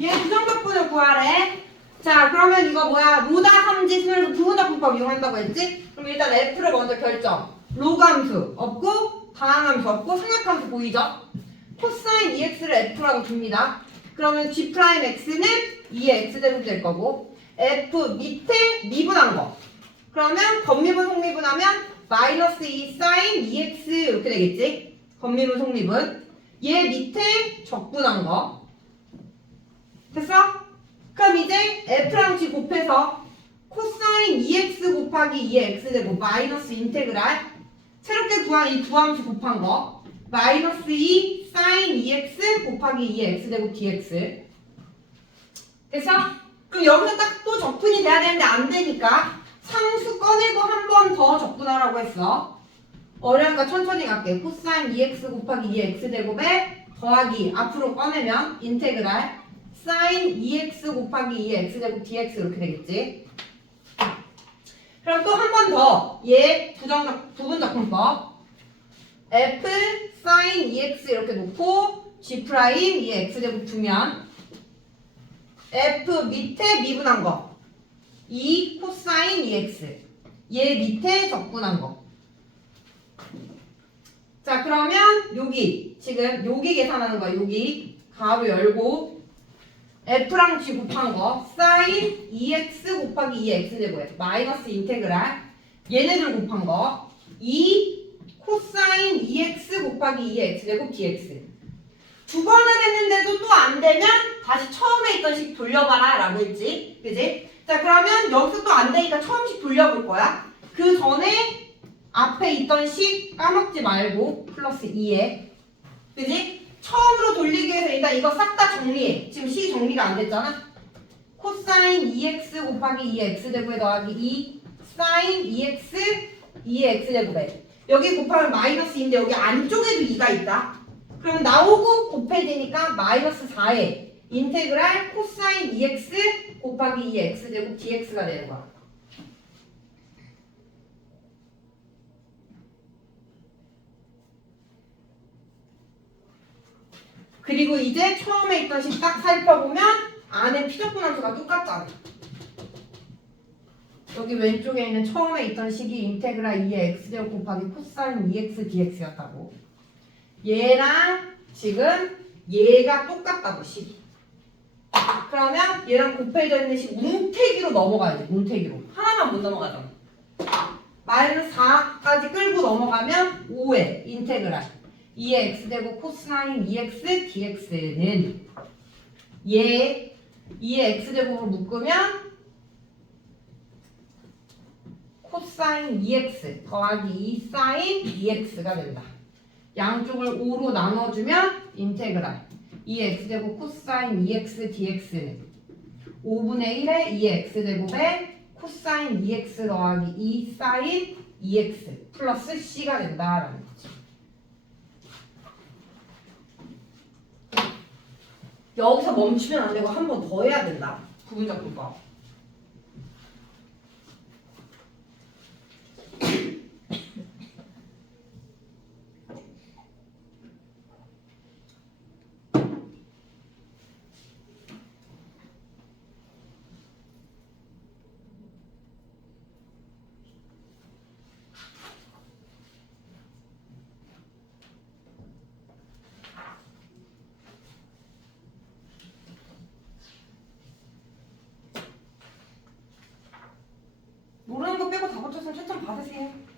얘 부정적분을 구하래. 자, 그러면 이거 뭐야? 로다 함지순에서 부분적분법 이용한다고 했지? 그럼 일단 F를 먼저 결정. 로감수 없고 다항함수 없고 상역함수 보이죠? 코사인 EX를 F라고 줍니다. 그러면 G 프라임 X는 2의 X제곱 될 거고 F 밑에 미분한 거. 그러면 겉미분 속미분하면 마이너스 2 사인 2X 이렇게 되겠지? 겉미분 속미분. 얘 밑에 적분한 거. 됐어? 그럼 이제 F랑 G 곱해서 코사인 2x 곱하기 2의 x제곱 마이너스 인테그랄. 새롭게 구한 이두 함수 곱한 거. 마이너스 2 사인 2x 곱하기 2의 x제곱 dx 됐어? 그럼 여기서 딱 또 적분이 돼야 되는데 안 되니까 상수 꺼내고 한 번 더 적분하라고 했어. 어려우니까 천천히 갈게. 코사인 2x 곱하기 2의 x제곱에 더하기 앞으로 꺼내면 인테그랄 사인 2x 곱하기 2의 x제곱 dx 이렇게 되겠지? 그럼 또 한 번 더. 얘 부정적 부분적분법. f 사인 2x 이렇게 놓고 g 프라임 2의 x제곱 두면 f 밑에 미분한 거. 2 코사인 2x 얘 밑에 적분한 거. 자 그러면 여기 지금 여기 계산하는 거야 여기. 가로 열고 F랑 G 곱한 거 사인 2x 곱하기 2x 제곱에 마이너스 인테그랄. 얘네들 곱한 거 2 코사인 2x 곱하기 2x 제곱 dx 두 번을 했는데도 또 안 되면 다시 처음에 있던 식 돌려봐라 라고 했지. 그지? 자 그러면 여기서 또 안 되니까 처음 식 돌려볼 거야. 그 전에 앞에 있던 식 까먹지 말고 플러스 2에. 그지? 처음으로 돌리기 위해서 일단 이거 싹 다 정리해. 지금 식 정리가 안 됐잖아. 코사인 2x 곱하기 2의 x제곱에 더하기 2 사인 2x 2의 x제곱에 여기 곱하면 마이너스 2인데 여기 안쪽에도 2가 있다. 그럼 나오고 곱해지니까 마이너스 4에 인테그랄 코사인 2x 곱하기 2의 x제곱 dx가 되는 거야. 그리고 이제 처음에 있던 식 딱 살펴보면 안에 피적분 함수가 똑같잖아. 여기 왼쪽에 있는 처음에 있던 식이 인테그랄 2의 x제곱 곱하기 코사인 2x dx였다고. 얘랑 지금 얘가 똑같다고 식이. 그러면 얘랑 곱해져 있는 식 뭉태기로 넘어가야지 뭉태기로. 하나만 못 넘어가잖아. 마이너스 4까지 끌고 넘어가면 5의 인테그랄 2의 x제곱 코사인 2x dx는 얘 2의 x제곱으로 묶으면 코사인 2x 더하기 2 사인 2x가 된다. 양쪽을 5로 나눠주면 인테그랄 2의 x제곱 코사인 2x dx는 5분의 1의 2의 x제곱에 코사인 2x 더하기 2 사인 2x 플러스 c가 된다라는 거지. 여기서 멈추면 안 되고 한 번 더 해야 된다. 부분적 분법. 어쨌든 채점 받으세요.